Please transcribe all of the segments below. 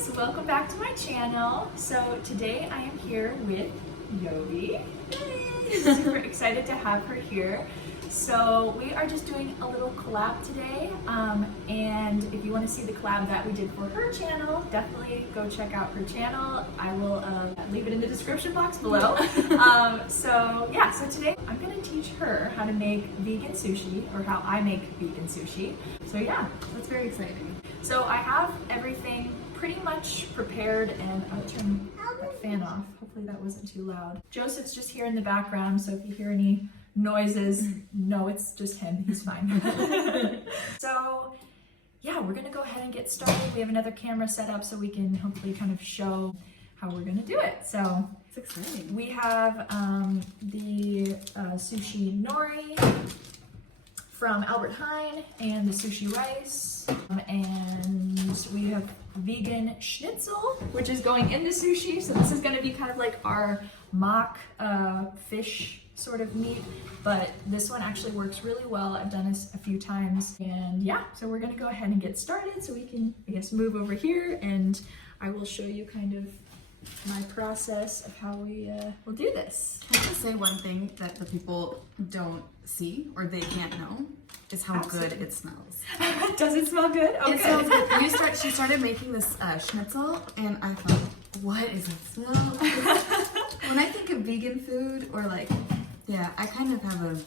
guys, welcome back to my channel. So today I am here with Jovie. Super excited to have her here. So we are just doing a little collab today, and if you want to see the collab that we did for her channel, definitely go check out her channel. I will leave it in the description box below. So today I'm going to teach her how to make vegan sushi, or how I make vegan sushi. So yeah, that's very exciting. So I have everything pretty much prepared, and I'll turn that fan off. Hopefully that wasn't too loud. Joseph's just here in the background, so if you hear any noises, no, it's just him. He's fine. So yeah, we're gonna go ahead and get started. We have another camera set up so we can hopefully kind of show how we're gonna do it. So it's exciting. We have the sushi nori from Albert Heijn and the sushi rice, and we have vegan schnitzel, which is going into sushi. So this is going to be kind of like our mock fish sort of meat, but this one actually works really well. I've done this a few times, and yeah, so we're going to go ahead and get started so we can, I guess, move over here, and I will show you kind of my process of how we will do this. Can I just say one thing that the people don't see, or they can't know, is how good it smells. Does it smell good? Okay. It smells good. She started making this schnitzel, and I thought, what is it smell? When I think of vegan food, or like, yeah, I kind of have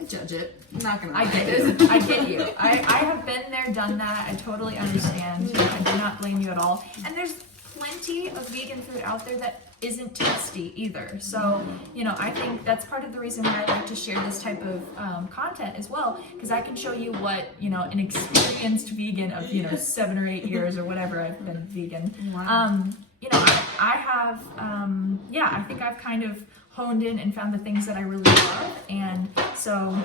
I judge it. I'm not gonna lie. I get you. I have been there, done that. I totally understand. I do not blame you at all. And there's plenty of vegan food out there that isn't tasty either. So, you know, I think that's part of the reason why I like to share this type of content as well, because I can show you what, you know, an experienced vegan of, you know, 7 or 8 years or whatever I've been vegan. Wow. You know, I have, I think I've kind of honed in and found the things that I really love. And so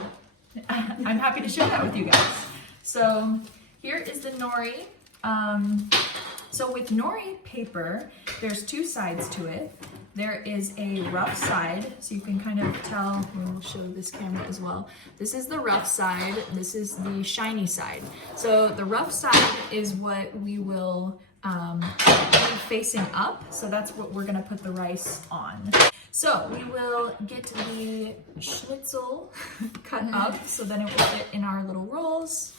I'm happy to share that with you guys. So here is the nori. So with nori paper, there's 2 sides to it. There is a rough side, so you can kind of tell, we'll show this camera as well. This is the rough side, this is the shiny side. So the rough side is what we will be facing up, so that's what we're gonna put the rice on. So we will get the schnitzel cut up, so then it will fit in our little rolls.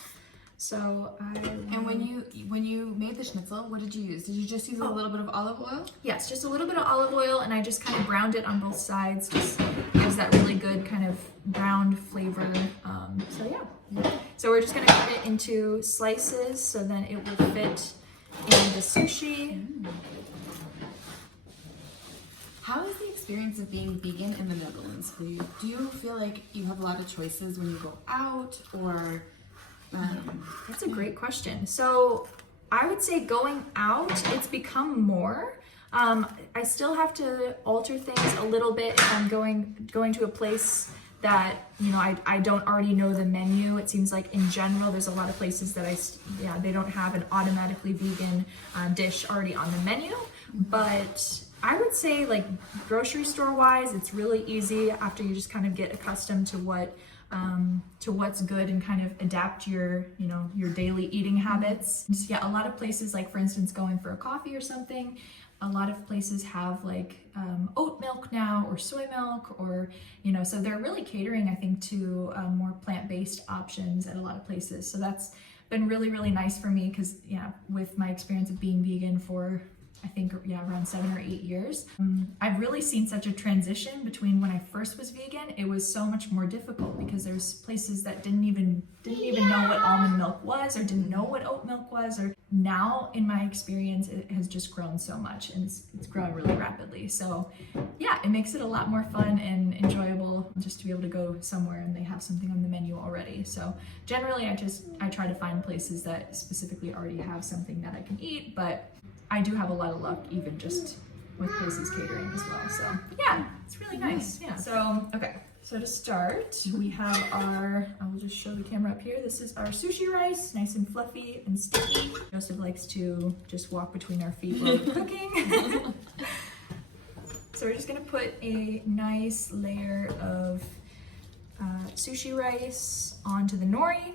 So And when you made the schnitzel, what did you use? Did you just use a little bit of olive oil? Yes, just a little bit of olive oil, and I just kind of browned it on both sides. Just gives that really good kind of browned flavor. So yeah. So we're just gonna cut it into slices so then it will fit in the sushi. How is the experience of being vegan in the Netherlands for you? Do you feel like you have a lot of choices when you go out, or? That's a great question. So I would say going out, it's become more. I still have to alter things a little bit if I'm going to a place that, you know, I don't already know the menu. It seems like in general there's a lot of places that they don't have an automatically vegan dish already on the menu. But I would say, like, grocery store wise, it's really easy after you just kind of get accustomed to what's good and kind of adapt your, you know, your daily eating habits. So yeah, a lot of places, like for instance, going for a coffee or something, a lot of places have like oat milk now, or soy milk, or, you know, so they're really catering, I think, to more plant-based options at a lot of places. So that's been really, really nice for me, because yeah, with my experience of being vegan for, I think, yeah, around 7 or 8 years. I've really seen such a transition between when I first was vegan. It was so much more difficult because there's places that didn't even know what almond milk was, or didn't know what oat milk was. Or now, in my experience, it has just grown so much, and it's grown really rapidly. So yeah, it makes it a lot more fun and enjoyable just to be able to go somewhere and they have something on the menu already. So generally, I try to find places that specifically already have something that I can eat, but I do have a lot of luck even just with places catering as well. So yeah, it's really nice. Yeah. So, okay. So to start, we have I will just show the camera up here. This is our sushi rice, nice and fluffy and sticky. Joseph likes to just walk between our feet while we're cooking. So we're just gonna put a nice layer of sushi rice onto the nori.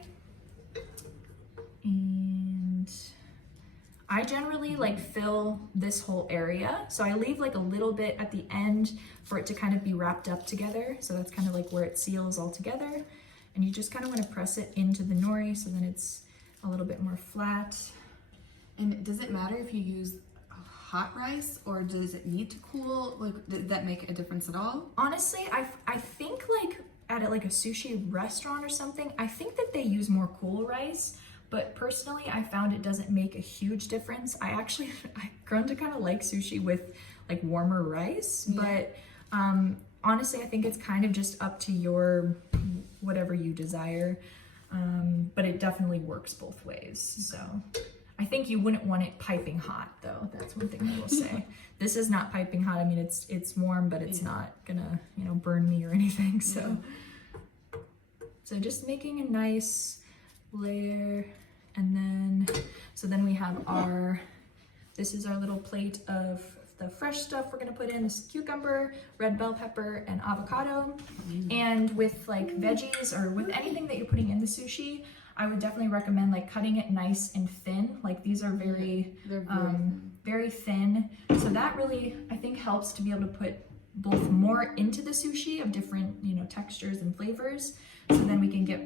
And I generally like fill this whole area. So I leave like a little bit at the end for it to kind of be wrapped up together. So that's kind of like where it seals all together. And you just kind of want to press it into the nori so then it's a little bit more flat. And does it matter if you use hot rice or does it need to cool? Like, does that make a difference at all? Honestly, I think like at a sushi restaurant or something, I think that they use more cool rice. But personally, I found it doesn't make a huge difference. I've grown to kind of like sushi with like warmer rice, but honestly, I think it's kind of just up to your, whatever you desire. But it definitely works both ways. So I think you wouldn't want it piping hot though. That's one thing I will say. This is not piping hot. I mean, it's warm, but it's not gonna, burn me or anything. So just making a nice layer. And then we have this is our little plate of the fresh stuff we're gonna put in. This cucumber, red bell pepper, and avocado. And with like veggies or with anything that you're putting in the sushi, I would definitely recommend like cutting it nice and thin. Like these are very thin. So that really, I think, helps to be able to put both more into the sushi of different, textures and flavors. So then we can get,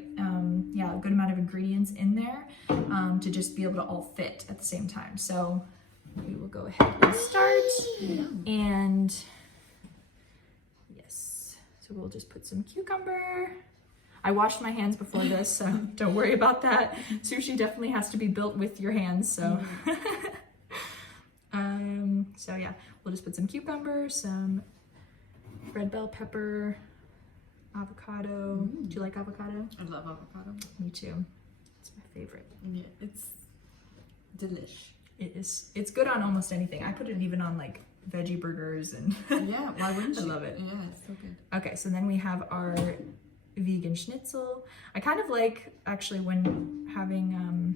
a good amount of ingredients in there to just be able to all fit at the same time. So we will go ahead and start. And yes, so we'll just put some cucumber. I washed my hands before this, so don't worry about that. Sushi definitely has to be built with your hands, so. So yeah, we'll just put some cucumber, some red bell pepper, avocado. Do you like avocado? I love avocado. Me too. It's my favorite. Yeah, it's delish. It is. It's good on almost anything. I put it even on like veggie burgers and. Yeah, why wouldn't you? I love it. Yeah, it's so good. Okay, so then we have our vegan schnitzel. I kind of like actually when having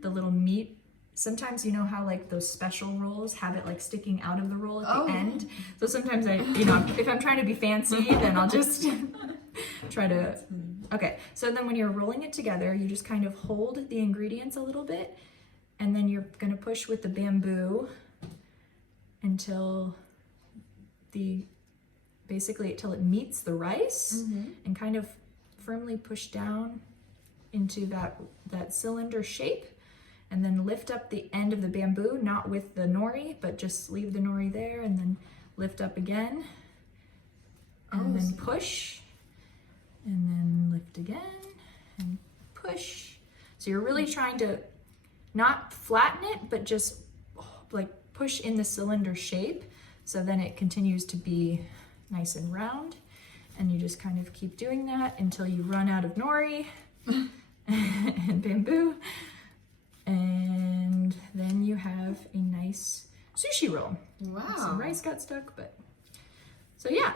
the little meat. Sometimes you know how like those special rolls have it like sticking out of the roll at the end. So sometimes I, if I'm trying to be fancy, then I'll just try to. Okay, so then when you're rolling it together, you just kind of hold the ingredients a little bit, and then you're gonna push with the bamboo until basically until it meets the rice, and kind of firmly push down into that cylinder shape. And then lift up the end of the bamboo, not with the nori, but just leave the nori there and then lift up again. And then push. And then lift again and push. So you're really trying to not flatten it, but just like push in the cylinder shape. So then it continues to be nice and round. And you just kind of keep doing that until you run out of nori and bamboo. And then you have a nice sushi roll. Wow. Some rice got stuck, but so yeah.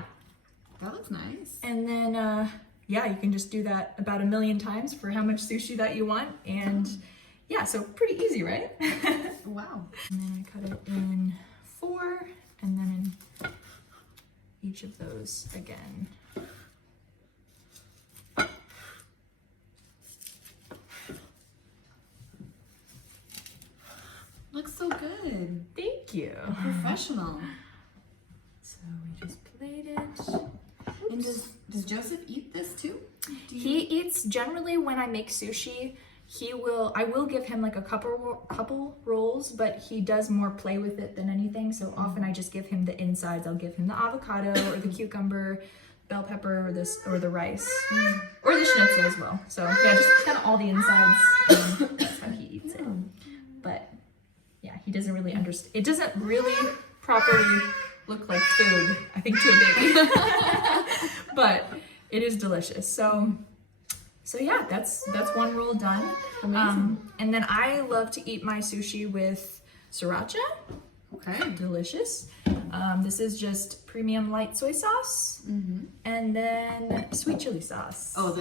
That looks nice. And then you can just do that about 1 million times for how much sushi that you want. And yeah, so pretty easy, right? Wow. And then I cut it in 4 and then in each of those again. Looks so good. Thank you. Professional. So we just plate it. And does Joseph eat this too? He eats generally when I make sushi. I will give him like a couple rolls, but he does more play with it than anything. So often I just give him the insides. I'll give him the avocado or the cucumber, bell pepper, or the rice, or the schnitzel as well. So yeah, just kind of all the insides. That's how he eats it. But yeah, he doesn't really understand. It doesn't really properly look like food, I think, to a baby. But it is delicious. So yeah, that's one roll done. Amazing. And then I love to eat my sushi with sriracha. Okay. Delicious. This is just premium light soy sauce, and then sweet chili sauce. Oh,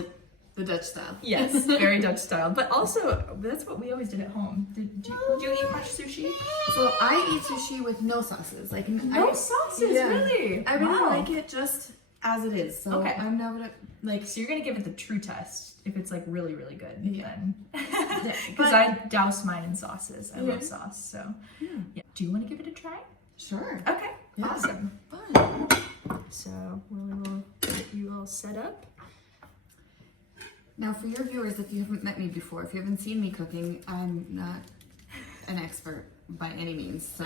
the Dutch style. Yes, very Dutch style. But also, that's what we always did at home. Did you eat much sushi? So I eat sushi with no sauces. Like No sauces, yeah. really? I really Wow. like it just as it is. So Okay. I'm not gonna like. So you're gonna give it the true test if it's like really, really good. Yeah. Then. Yeah, Because but- I douse mine in sauces. I Yeah. love sauce. So Yeah. yeah. Do you want to give it a try? Sure. Okay. Yeah. Awesome. Fun. So we'll get you all set up. Now, for your viewers, if you haven't met me before, if you haven't seen me cooking, I'm not an expert by any means. So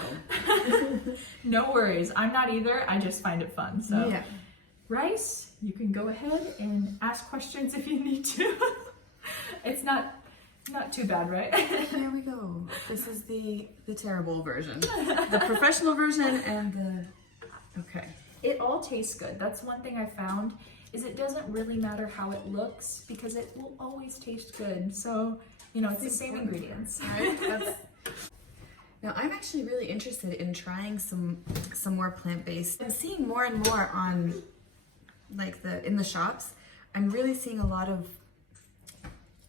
No worries. I'm not either. I just find it fun. So yeah. rice, you can go ahead and ask questions if you need to. It's not too bad, right? Here we go. This is the terrible version, the professional version, and the okay. It all tastes good. That's one thing I found is it doesn't really matter how it looks because it will always taste good. So, you know, it's the same ingredients. Right? Now, I'm actually really interested in trying some more plant-based. I'm seeing more and more on like in the shops. I'm really seeing a lot of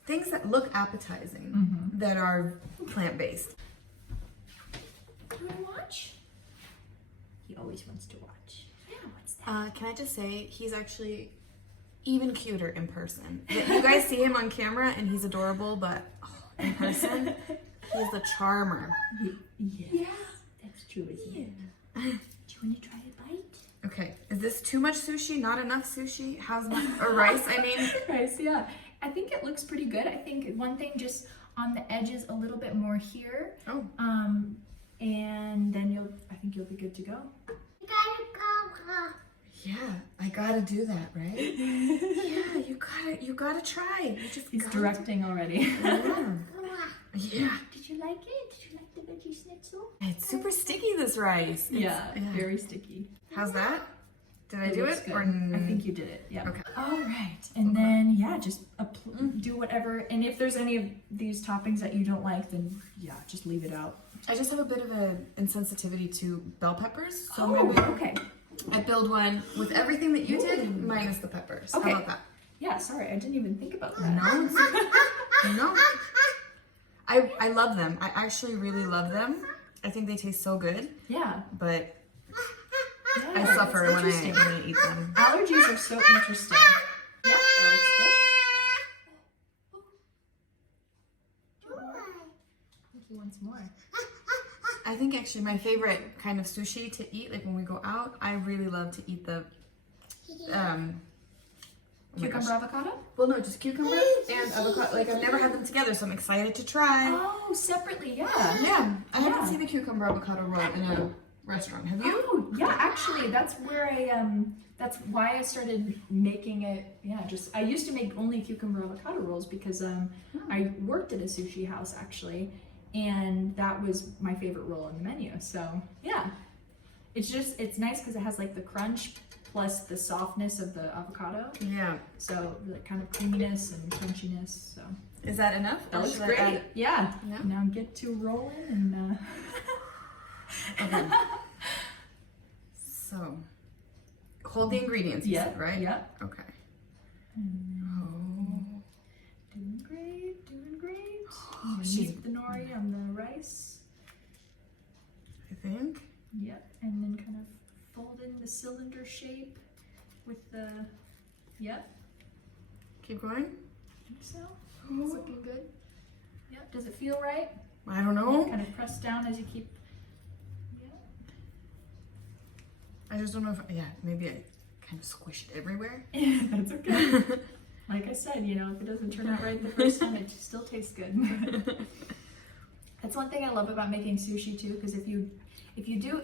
things that look appetizing that are plant-based. Do you want to watch? He always wants to watch. Yeah, what's that? Can I just say, he's actually even cuter in person. You guys see him on camera and he's adorable, but in person, he's a charmer. Yes. Yeah. That's true, isn't it? Do you want to try a bite? Okay, is this too much sushi? Not enough sushi? How's my, or rice, I mean? Rice, yeah. I think it looks pretty good. I think one thing just on the edges a little bit more here. Oh. And then I think you'll be good to go. Yeah, I gotta do that, right? Yeah, you gotta try. You just He's gotta directing already. Yeah. Did you like it? Did you like the veggie schnitzel? It's super sticky, this rice. Yeah, very sticky. How's that? Did I do looks it? good. Or I think you did it. Yeah. Okay. All right, and then yeah, just do whatever. And if there's any of these toppings that you don't like, then yeah, just leave it out. I just have a bit of an insensitivity to bell peppers, so Oh, maybe okay. I build one with everything that you did, minus the peppers. Okay. How about that? Yeah, sorry, I didn't even think about that. No, no. I love them. I actually really love them. I think they taste so good, Yeah. but Yeah, I suffer it's when interesting. I eat them. Allergies are so interesting. Yeah, that looks good. I think he wants more. I think actually my favorite kind of sushi to eat, like when we go out, I really love to eat the oh my gosh. Cucumber avocado? Well, no, just cucumber and avocado. Like I've never had them together, so I'm excited to try. Oh, separately, yeah. Yeah, I haven't Yeah. seen a cucumber avocado roll in a restaurant. Have you? Oh, yeah, actually, that's where that's why I started making it. Yeah, I used to make only cucumber avocado rolls because I worked at a sushi house actually, and that was my favorite roll on the menu. So yeah, it's nice because it has like the crunch plus the softness of the avocado. Yeah. So like kind of creaminess and crunchiness. So Is that enough? that Or looks should I great. add- Yeah. Yeah? Now get to rolling and. Okay. So, hold the ingredients, you said, right? Yep. Okay. Oh. Doing great, doing great. Oh, She's she's, the nori on the rice. I think. Yep. And then kind of fold in the cylinder shape with the. Yep. Keep going. I think so. It's looking good. Yep. Does it feel right? I don't know. Kind of press down as you keep. Yep. I just don't know if, yeah, maybe I kind of squish it everywhere. That's okay. Like I said, you know, if it doesn't turn out right the first time, it still tastes good. That's one thing I love about making sushi too, because if you do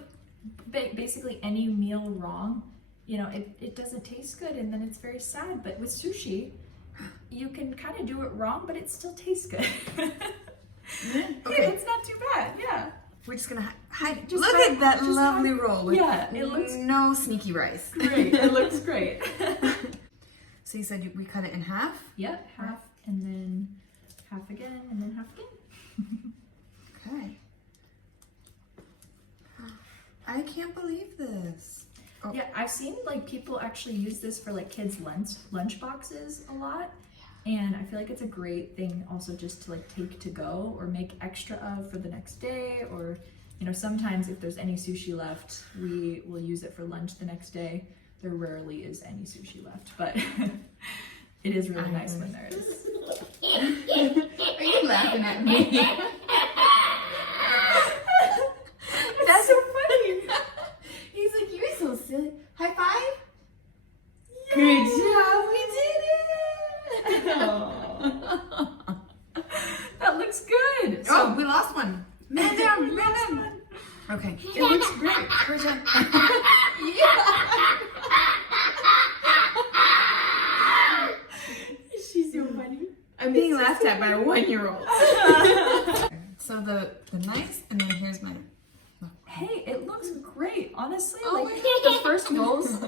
basically any meal wrong, you know, it doesn't taste good and then it's very sad. But with sushi, you can kind of do it wrong, but it still tastes good. Okay. It's not too bad, yeah. We're just gonna hide. Just Look hide- at that just lovely hide- roll with Yeah, it looks no sneaky rice. great. It looks great. So you said we cut it in half? Yep, half and then half again and then half again. Okay. I can't believe this. Oh. Yeah, I've seen like people actually use this for like kids' lunch boxes a lot. And I feel like it's a great thing also just to like take to go or make extra of for the next day, or you know, sometimes if there's any sushi left, we will use it for lunch the next day. there rarely is any sushi left, but it is really nice when there is. Are you laughing at me? That's so funny. He's like, you're so silly. High five. Good job, we did it. That looks good. Oh, we lost one. Man down, man down. Okay, it looks great. Good job. She's so funny. I'm being laughed at by a 1-year-old. So the nice, and then here's my. Hey, it looks great. Honestly, Oh like my the first rolls. She's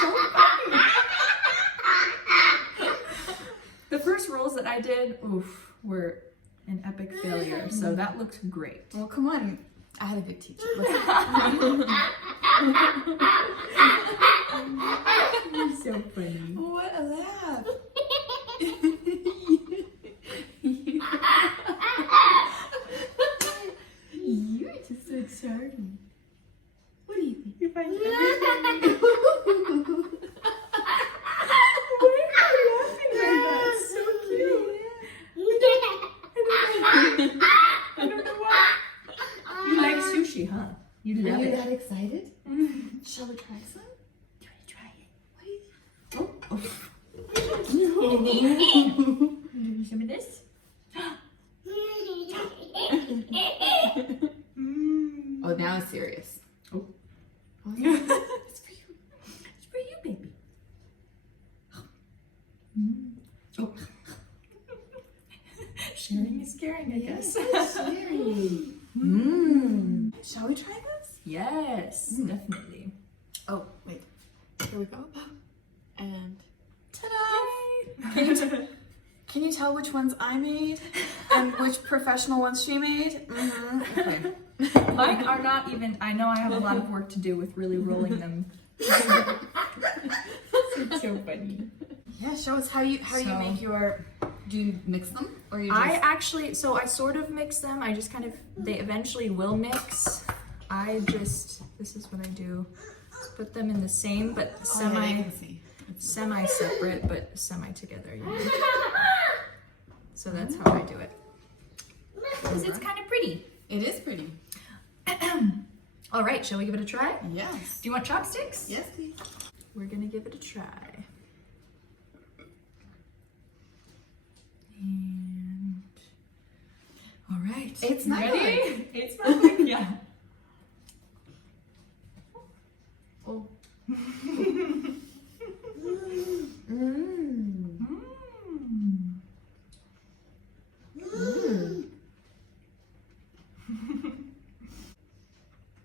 so funny. The first rolls that I did, were an epic failure. So that looked great. Well, come on. I had a good teacher. You're so funny. What a laugh. You're just so charming. What do you think? You find everything. So cute. I don't know why. You like sushi, huh? You Are love you it. that excited? Shall we try some? You want to try it? What do you Some of this? Oh, now it's serious. Oh. It's for you. It's for you, baby. Oh. Sharing is caring, I guess. Shall we try this? Yes, definitely. Oh, wait. Here we go. And ta-da! Yay. Can you tell which ones I made and which professional ones she made? Okay. Mine are not even, I know I have a lot of work to do with really rolling them. It's so funny. Yeah, show us how you make your. Do you mix them or you just? I actually, so I sort of mix them. I just kind of, they eventually will mix. This is what I do. Just put them in the same, but semi separate, but semi together. You know? So that's how I do it. Because it's kind of pretty. It is pretty. All right, shall we give it a try? Yes. Do you want chopsticks? Yes, please. We're gonna give it a try. And all right, It's not ready. It's perfect. Yeah. Oh.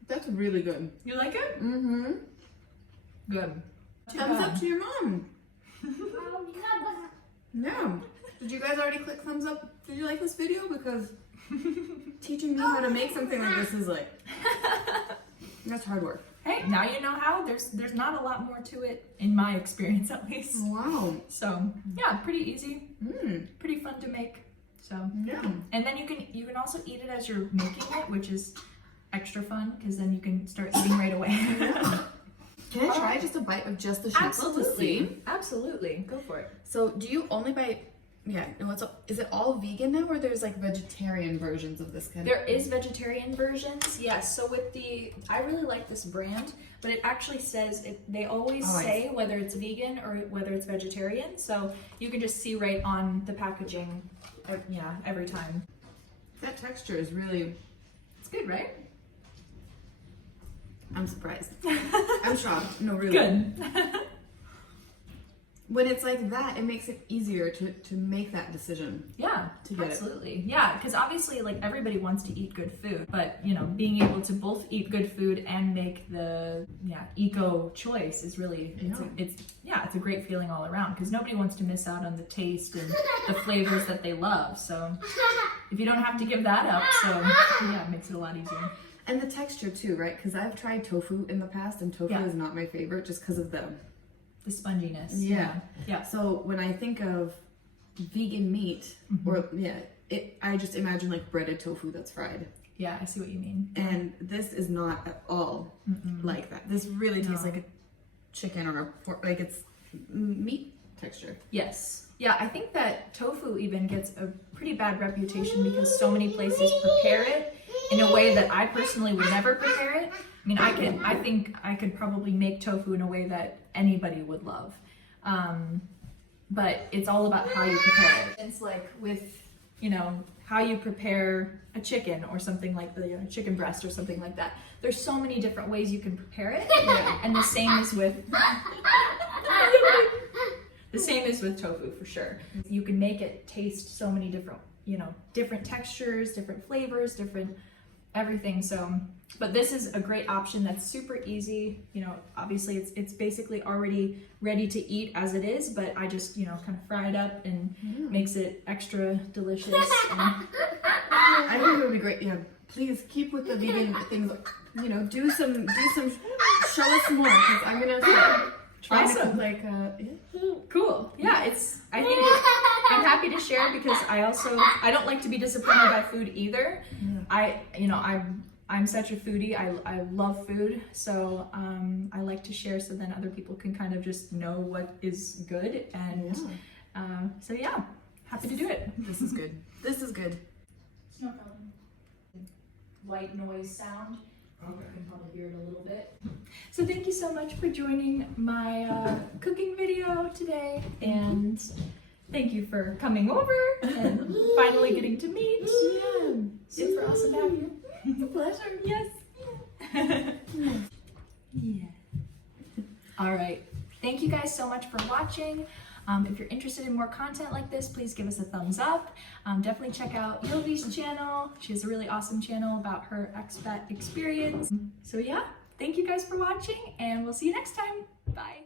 That's really good. You like it? Mm-hmm. Good. Thumbs up to your mom. Yeah. Did you guys already click thumbs up? Did you like this video? Because teaching me how to make something like this is like, that's hard work. Hey, now you know how. There's not a lot more to it, in my experience at least. Wow. So yeah, pretty easy, Mm. pretty fun to make. So Yeah. and then you can also eat it as you're making it, which is extra fun because then you can start eating right away. Can I try just a bite of just the schnitzel to see? Absolutely. Go for it. So do you only buy, is it all vegan now or there's like vegetarian versions of this kind There is vegetarian versions, yes. So I really like this brand, but it actually says, they always say whether it's vegan or whether it's vegetarian. So you can just see right on the packaging, every time. That texture is really, It's good, right? I'm surprised. I'm shocked. No, really. Good. When it's like that, it makes it easier to make that decision. Yeah, To get it. absolutely. Yeah, because obviously, like, everybody wants to eat good food, but being able to both eat good food and make the eco choice is really it's a great feeling all around. Because nobody wants to miss out on the taste and the flavors that they love. So if you don't have to give that up, it makes it a lot easier. And the texture too, right? Because I've tried tofu in the past, and tofu is not my favorite just because of the sponginess. Yeah. Yeah. So when I think of vegan meat, I just imagine like breaded tofu that's fried. Yeah, I see what you mean. And this is not at all like that. This really tastes like chicken or a pork, like it's meat texture. Yes. Yeah, I think that tofu even gets a pretty bad reputation because so many places prepare it in a way that I personally would never prepare it. I mean, I think I could probably make tofu in a way that anybody would love. But it's all about how you prepare it. It's like with, you know, how you prepare a chicken or something like the chicken breast or something like that. There's so many different ways you can prepare it. And the same is with tofu for sure. You can make it taste so many different, you know, different textures, different flavors, different everything. So, but this is a great option that's super easy. You know, obviously it's basically already ready to eat as it is, but I just, you know, kind of fry it up and makes it extra delicious. And I think it would be great. Yeah, please keep with the vegan things. You know, do some. Show us more because I'm gonna start trying to cook like cool. Yeah, I'm happy to share because I don't like to be disappointed by food either. I'm such a foodie. I love food, so I like to share so then other people can kind of just know what is good, and so yeah, happy to do it. This is good. This is good. No problem. White noise sound. You can probably hear it a little bit. So thank you so much for joining my cooking video today, and thank you for coming over and finally getting to meet. Yeah, Super awesome to have you. it's a pleasure. Yes. Yeah. All right. Thank you guys so much for watching. If you're interested in more content like this, please give us a thumbs up. Definitely check out Jovie's channel. She has a really awesome channel about her expat experience. So yeah, thank you guys for watching, and we'll see you next time. Bye.